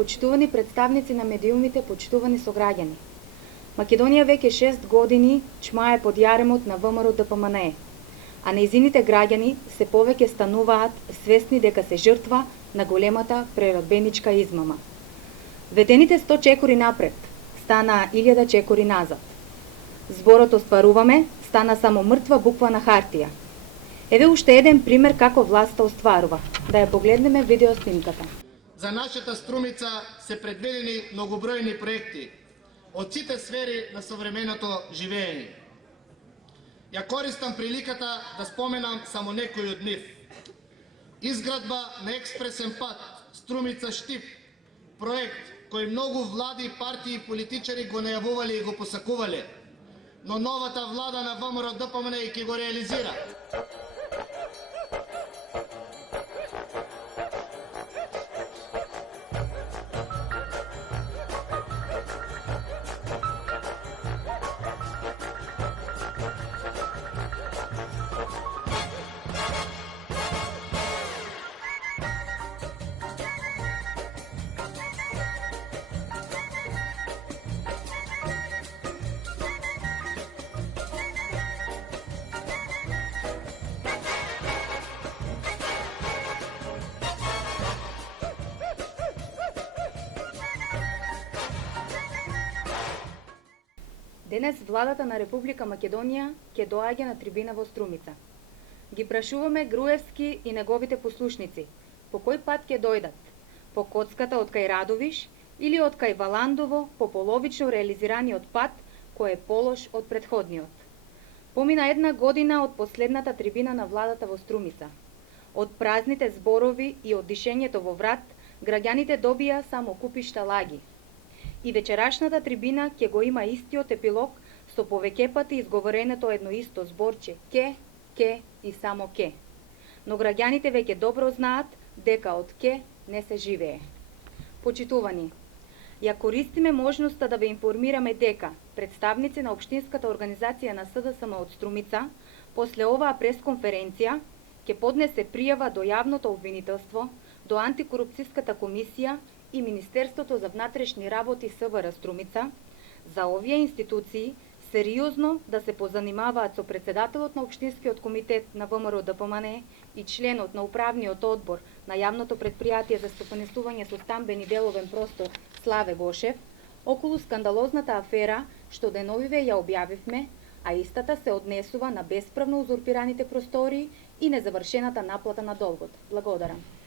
почитувани представници на медиумите, почитувани сограѓани. Македонија веќе 6 години чмае под јаремот на ВМРО ДПМНЕ, а нејзините граѓани се повеќе стануваат свесни дека се жртва на големата прерадбеничка измама. Ведените 100 чекори напред стана 1000 чекори назад. Зборот "Остваруваме" стана само мртва буква на хартија. Еве уште еден пример како власта остварува. Да ја погледнеме видеоснимката. За нашата Струмица се предвидени многобројни проекти од сите сфери на современото живење. Ја користам приликата да споменам само некои од нив. Изградба на експресен пат Струмица-Штип, проект кој многу влади, партии и политичари го најавувале и го посакувале, но новата влада на ВМРО ДПМНЕ ќе го реализира. Денес владата на Република Македонија ќе доаѓа на трибина во Струмица. Ги прашуваме Груевски и неговите послушници, по кој пат ќе дојдат? По коцката од кај Радовиш или од кај Валандово по половично реализираниот пат кој е полош од претходниот? Помина 1 година од последната трибина на владата во Струмица. Од празните зборови и од дишењето во врат, граѓаните добија само купишта лаги. И вечерашната трибина ќе го има истиот епилог со повеќе пати изговоренето едно исто зборче ке и само ке. Но граѓаните веќе добро знаат дека од ке не се живее. Почитувани, ја користиме можноста да ве информираме дека представници на Општинската организација на СДСМ од Струмица после оваа пресконференција ќе поднесе пријава до јавното обвинителство, до антикорупцијската комисија и Министерството за внатрешни работи СВР Струмица за овие институции сериозно да се позанимаваат со председателот на Општинскиот комитет на ВМРО ДПМНЕ и членот на управниот одбор на јавното претпријатие за стопанисување со стамбен и деловен простор Славе Гошев околу скандалозната афера што деновиве ја објавивме, а истата се однесува на бесправно узурпираните простории и незавршената наплата на долгот. Благодарам.